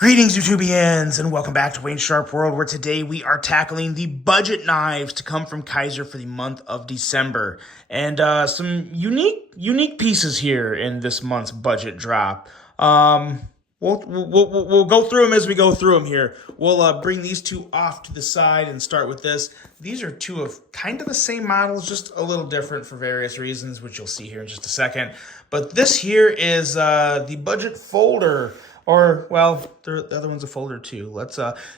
Greetings, YouTubians, and welcome back to Wayne's Sharp World, where today we are tackling the budget knives to come from Kizer for the month of December. And some unique pieces here in this month's budget drop. We'll go through them as we go through them here. We'll bring these two off to the side and start with this. These are two of kind of the same models, just a little different for various reasons, which you'll see here in just a second. But this here is the budget folder. Or, well, the other one's a folder too.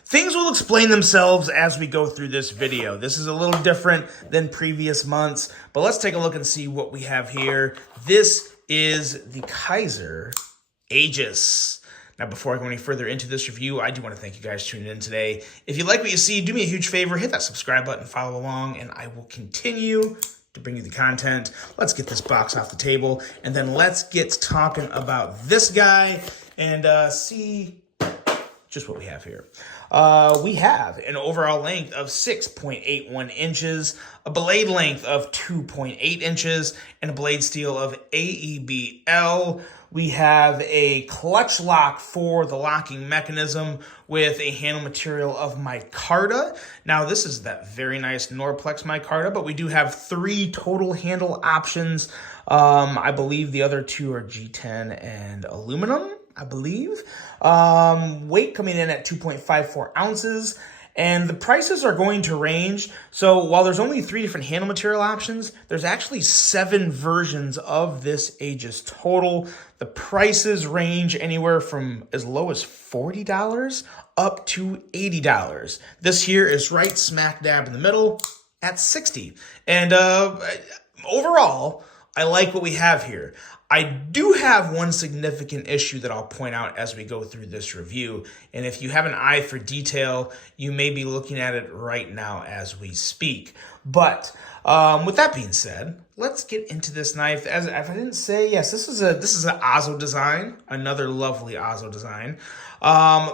Things will explain themselves as we go through this video. This is a little different than previous months, but let's take a look and see what we have here. This is the Kaiser Aegis. Now, before I go any further into this review, I do want to thank you guys for tuning in today. If you like what you see, do me a huge favor, hit that subscribe button, follow along, and I will continue to bring you the content. Let's get this box off the table, and then let's get talking about this guy and see just what we have here. We have an overall length of 6.81 inches, a blade length of 2.8 inches, and a blade steel of AEBL. We have a clutch lock for the locking mechanism with a handle material of micarta. Now, this is that very nice Norplex micarta, but we do have 3 total handle options. I believe the other 2 are G10 and aluminum, I believe. Weight coming in at 2.54 ounces. And the prices are going to range. So while there's only 3 different handle material options, there's actually 7 versions of this Aegis total. The prices range anywhere from as low as $40 up to $80. This here is right smack dab in the middle at $60. And overall, I like what we have here. I do have one significant issue that I'll point out as we go through this review. And if you have an eye for detail, you may be looking at it right now as we speak. But with that being said, let's get into this knife. As if I didn't say, yes, this is an Ozo design, another lovely Ozo design.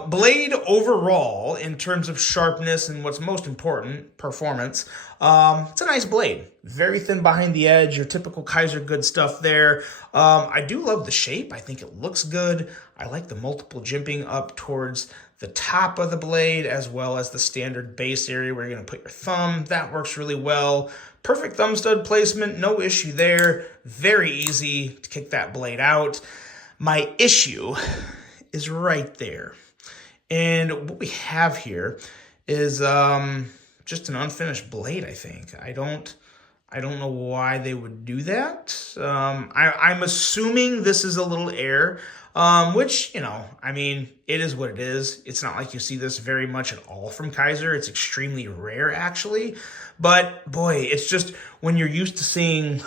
Blade overall, in terms of sharpness and what's most important, performance, it's a nice blade. Very thin behind the edge, your typical Kaiser good stuff there. I do love the shape. I think it looks good. I like the multiple jimping up towards the top of the blade, as well as the standard base area where you're going to put your thumb. That works really well. Perfect thumb stud placement, no issue there. Very easy to kick that blade out. My issue is right there. And what we have here is just an unfinished blade, I think. I don't know why they would do that. I'm assuming this is a little air, which, you know, I mean, it is what it is. It's not like you see this very much at all from Kizer. It's extremely rare, actually. But, boy, it's just when you're used to seeing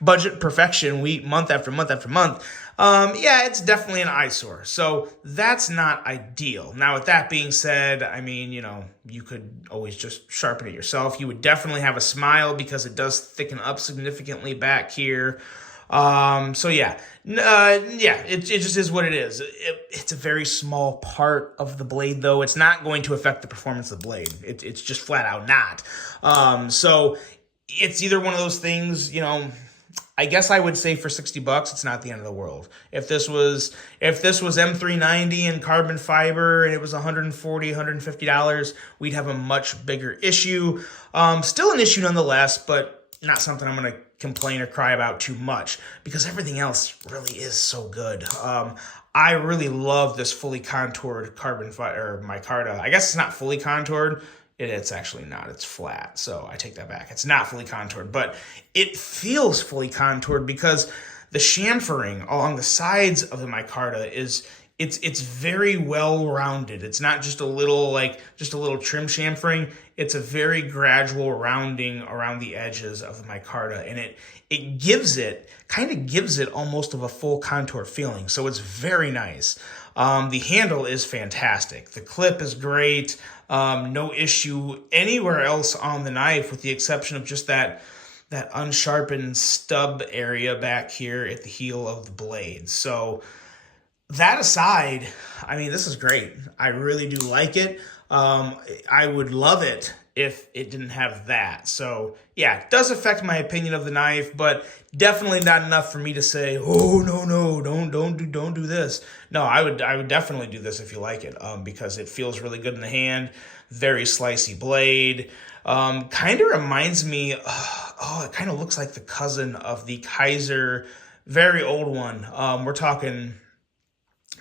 budget perfection month after month after month, yeah, it's definitely an eyesore. So that's not ideal. Now, with that being said, I mean, you know, you could always just sharpen it yourself. You would definitely have a smile because it does thicken up significantly back here. So yeah, it just is what it is. It's a very small part of the blade, though. It's not going to affect the performance of the blade. It's just flat out not. So it's either one of those things, you know. I guess I would say for $60, it's not the end of the world. If this was M390 and carbon fiber and it was $140, $150, we'd have a much bigger issue. Still an issue nonetheless, but not something I'm going to complain or cry about too much because everything else really is so good. I really love this fully contoured carbon fiber or micarta. I guess it's not fully contoured. It's actually not. It's flat, so I take that back. It's not fully contoured, but it feels fully contoured because the chamfering along the sides of the micarta is it's very well rounded. It's not just a little trim chamfering. It's a very gradual rounding around the edges of the micarta, and it kind of gives it almost of a full contour feeling. So it's very nice. The handle is fantastic. The clip is great. No issue anywhere else on the knife with the exception of just that unsharpened stub area back here at the heel of the blade. So that aside, I mean, this is great. I really do like it. I would love it if it didn't have that. So yeah, it does affect my opinion of the knife, but definitely not enough for me to say, oh no, don't do this. No, I would definitely do this if you like it, because it feels really good in the hand. Very slicey blade. Kind of reminds me, it kind of looks like the cousin of the Kaiser, very old one. We're talking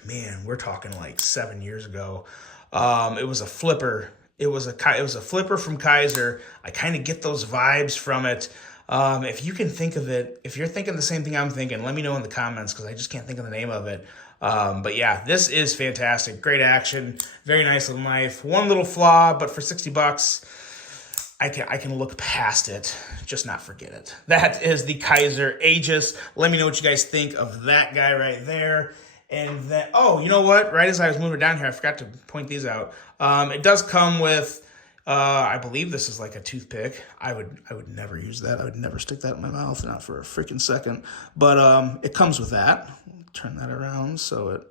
like 7 years ago. It was a flipper. It was a flipper from Kizer. I kind of get those vibes from it. If you can think of it, if you're thinking the same thing I'm thinking, let me know in the comments because I just can't think of the name of it. But yeah, this is fantastic. Great action. Very nice little knife. One little flaw, but for $60, I can look past it, just not forget it. That is the Kaiser Aegis. Let me know what you guys think of that guy right there. And then, oh, you know what? Right as I was moving down here, I forgot to point these out. It does come with, I believe this is like a toothpick. I would never use that. I would never stick that in my mouth, not for a freaking second. But it comes with that. Turn that around so it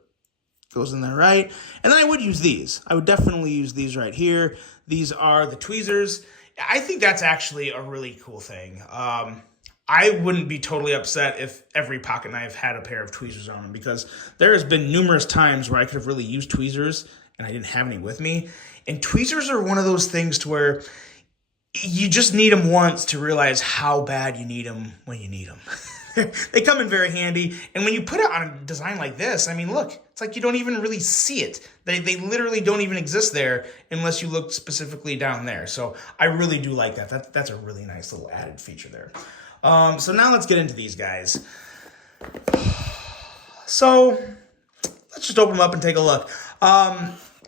goes in there right. And then I would use these. I would definitely use these right here. These are the tweezers. I think that's actually a really cool thing. I wouldn't be totally upset if every pocket knife had a pair of tweezers on them because there has been numerous times where I could have really used tweezers and I didn't have any with me. And tweezers are one of those things to where you just need them once to realize how bad you need them when you need them. They come in very handy. And when you put it on a design like this, I mean, look, it's like you don't even really see it. They literally don't even exist there unless you look specifically down there. So I really do like that. That's a really nice little added feature there. So now let's get into these guys. So let's just open them up and take a look.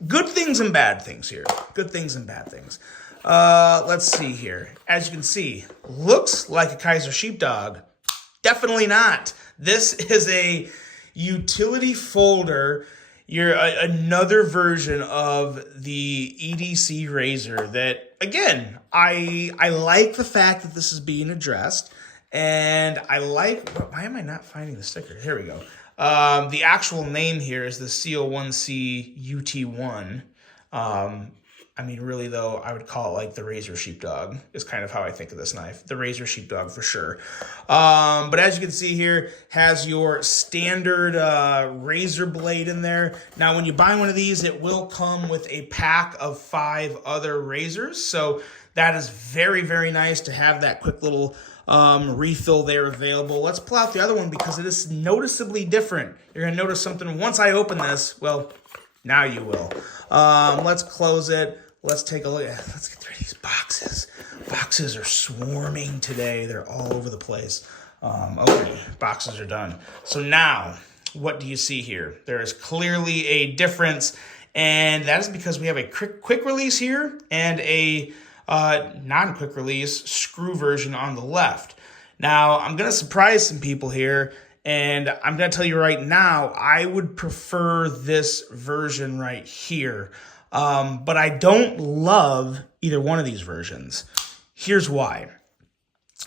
Good things and bad things here. Good things and bad things. Let's see here. As you can see, looks like a Kaiser sheepdog. Definitely not. This is a utility folder. You're another version of the EDC razor that, again, I like the fact that this is being addressed. And I like, why am I not finding the sticker? Here we go. The actual name here is the CO1C UT1. I mean, really, though, I would call it like the Razor Sheepdog is kind of how I think of this knife. The Razor Sheepdog for sure. But as you can see here, has your standard razor blade in there. Now, when you buy one of these, it will come with a pack of 5 other razors. So that is very, very nice to have that quick little refill there available. Let's pull out the other one because it is noticeably different. You're going to notice something once I open this. Well, now you will. Let's close it. Let's take a look. Let's get through these boxes. Boxes are swarming today. They're all over the place. Okay, boxes are done. So now, what do you see here? There is clearly a difference, and that is because we have a quick release here and a non-quick release screw version on the left. Now, I'm going to surprise some people here, and I'm going to tell you right now, I would prefer this version right here. But I don't love either one of these versions. Here's why.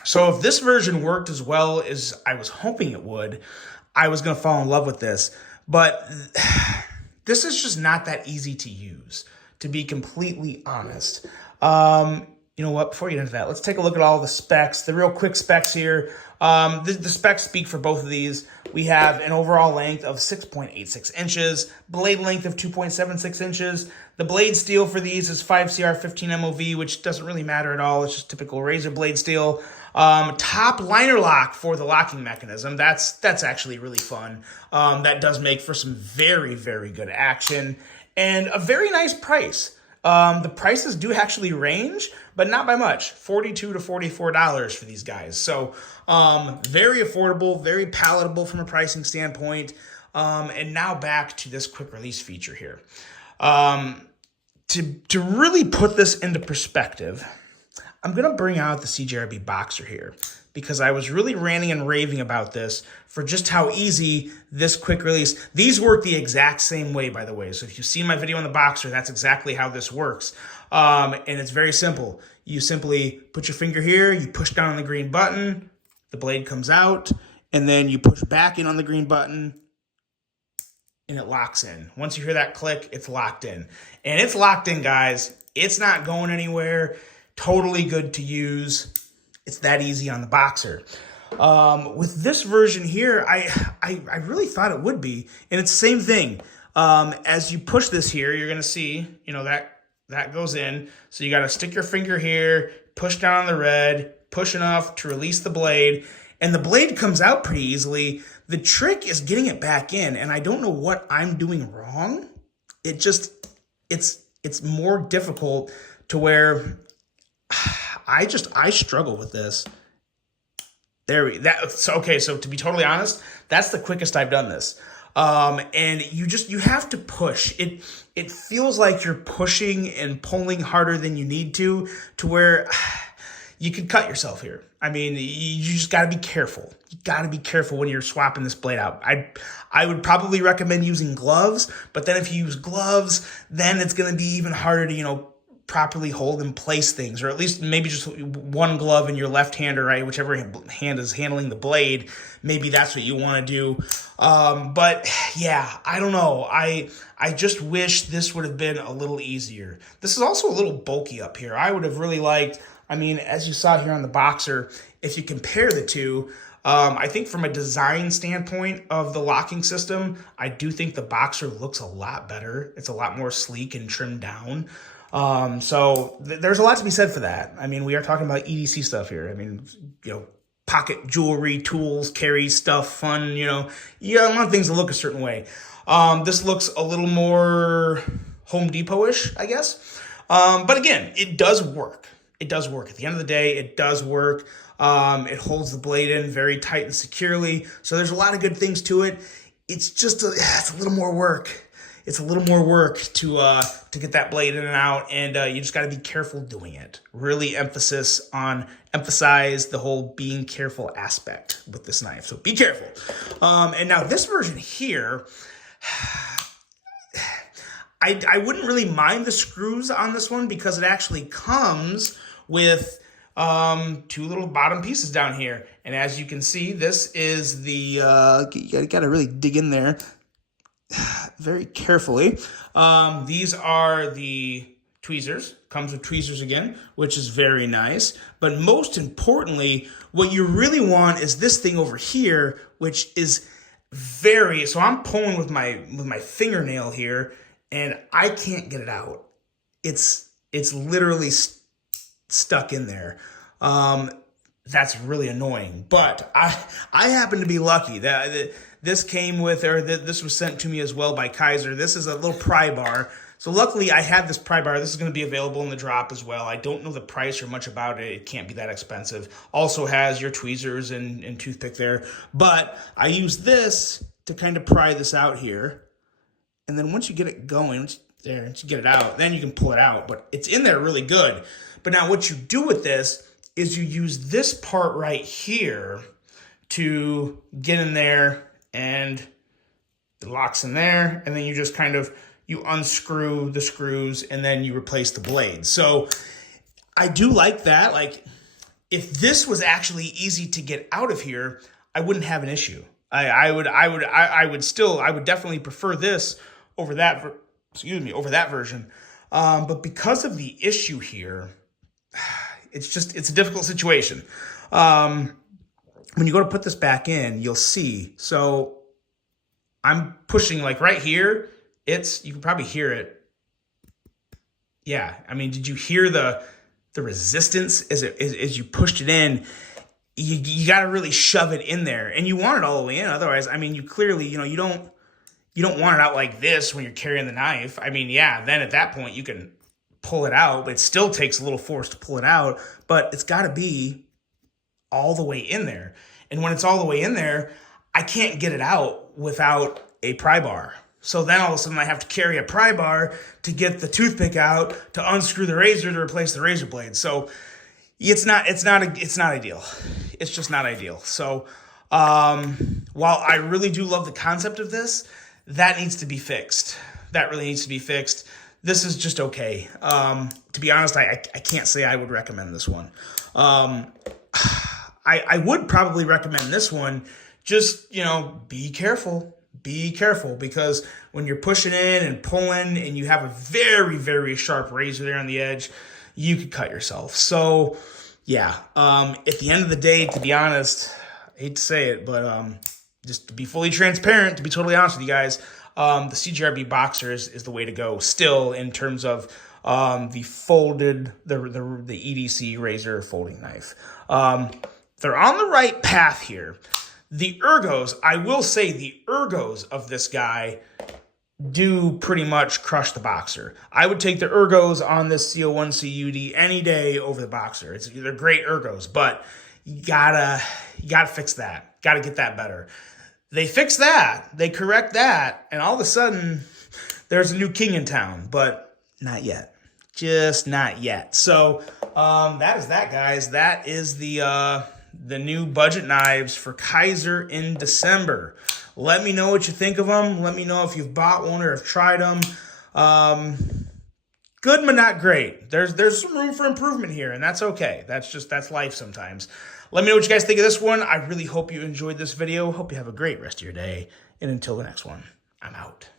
So if this version worked as well as I was hoping it would, I was going to fall in love with this. But this is just not that easy to use, to be completely honest. You know what? Before you get into that, let's take a look at all the specs, the real quick specs here. The specs speak for both of these. We have an overall length of 6.86 inches, blade length of 2.76 inches. The blade steel for these is 5CR15 MOV, which doesn't really matter at all. It's just typical razor blade steel. Top liner lock for the locking mechanism. That's actually really fun. That does make for some very, very good action and a very nice price. The prices do actually range, but not by much. $42 to $44 for these guys. So very affordable, very palatable from a pricing standpoint. And now back to this quick release feature here. To really put this into perspective, I'm going to bring out the CJRB Boxer here because I was really ranting and raving about this for just how easy this quick release. These work the exact same way, by the way. So if you've seen my video on the Boxer, that's exactly how this works. And it's very simple. You simply put your finger here, you push down on the green button, the blade comes out, and then you push back in on the green button, and it locks in. Once you hear that click, it's locked in. And it's locked in, guys. It's not going anywhere. Totally good to use. It's that easy on the Boxer. With this version here, I really thought it would be, and it's the same thing. As you push this here, you're gonna see, that goes in. So you gotta stick your finger here, push down on the red, push enough to release the blade, and the blade comes out pretty easily. The trick is getting it back in, and I don't know what I'm doing wrong. It's more difficult to where I struggle with this. So to be totally honest, that's the quickest I've done this. And you have to push. It feels like you're pushing and pulling harder than you need to where you could cut yourself here. I mean, you just got to be careful. You got to be careful when you're swapping this blade out. I would probably recommend using gloves, but then if you use gloves, then it's going to be even harder to, properly hold and place things, or at least maybe just one glove in your left hand, or right, whichever hand is handling the blade. Maybe that's what you want to do. But yeah, I don't know. I just wish this would have been a little easier. This is also a little bulky up here. I would have really liked, as you saw here on the Boxer, if you compare the two, I think from a design standpoint of the locking system, I do think the Boxer looks a lot better. It's a lot more sleek and trimmed down. So there's a lot to be said for that. We are talking about EDC stuff here. Pocket jewelry, tools, carry stuff, fun, you want things to look a certain way. This looks a little more Home Depot-ish, I guess. But again, it does work. It does work. At the end of the day, it does work. It holds the blade in very tight and securely. So there's a lot of good things to it. It's just it's a little more work. It's a little more work to get that blade in and out, and you just got to be careful doing it. Really emphasize the whole being careful aspect with this knife. So be careful. And now this version here, I wouldn't really mind the screws on this one because it actually comes with two little bottom pieces down here. And as you can see, this is the, you got to really dig in there very carefully. These are the tweezers. Comes with tweezers again, which is very nice. But most importantly, what you really want is this thing over here, which is so I'm pulling with my fingernail here, and I can't get it out. It's literally stuck in there. That's really annoying. But I happen to be lucky that this came with, or this was sent to me as well by Kizer. This is a little pry bar. So luckily I had this pry bar. This is going to be available in the drop as well. I don't know the price or much about it. It can't be that expensive. Also has your tweezers and toothpick there. But I use this to kind of pry this out here. And then once you get it going, once you get it out, then you can pull it out. But it's in there really good. But now what you do with this is you use this part right here to get in there, and it locks in there, and then you just you unscrew the screws, and then you replace the blade. So I do like that. Like, if this was actually easy to get out of here, I wouldn't have an issue. I would definitely prefer this over that, over that version. But because of the issue here, it's a difficult situation. When you go to put this back in, you'll see. So I'm pushing like right here. You can probably hear it. Yeah, did you hear the resistance as you pushed it in? You got to really shove it in there, and you want it all the way in. Otherwise, you clearly, you don't want it out like this when you're carrying the knife. Yeah, then at that point you can pull it out, but it still takes a little force to pull it out. But it's got to be all the way in there. And when it's all the way in there, I can't get it out without a pry bar. So then all of a sudden I have to carry a pry bar to get the toothpick out, to unscrew the razor, to replace the razor blade. So it's not ideal. It's just not ideal. So while I really do love the concept of this, that needs to be fixed. That really needs to be fixed. This is just okay. To be honest, I can't say I would recommend this one. I would probably recommend this one. Just, be careful. Be careful, because when you're pushing in and pulling and you have a very, very sharp razor there on the edge, you could cut yourself. So yeah, at the end of the day, to be honest, I hate to say it, but just to be fully transparent, to be totally honest with you guys, the CGRB Boxer is the way to go still in terms of the folded, the EDC razor folding knife. They're on the right path here. The ergos, I will say the ergos of this guy do pretty much crush the Boxer. I would take the ergos on this CO1 CUD any day over the Boxer. They're great ergos, but you gotta fix that. Gotta get that better. They fix that, they correct that, and all of a sudden there's a new king in town, but not yet. Just not yet. So that is that, guys. That is the new budget knives for Kizer in December. Let me know what you think of them. Let me know if you've bought one or have tried them. Good, but not great. There's some room for improvement here, and that's okay. That's life sometimes. Let me know what you guys think of this one. I really hope you enjoyed this video. Hope you have a great rest of your day. And until the next one, I'm out.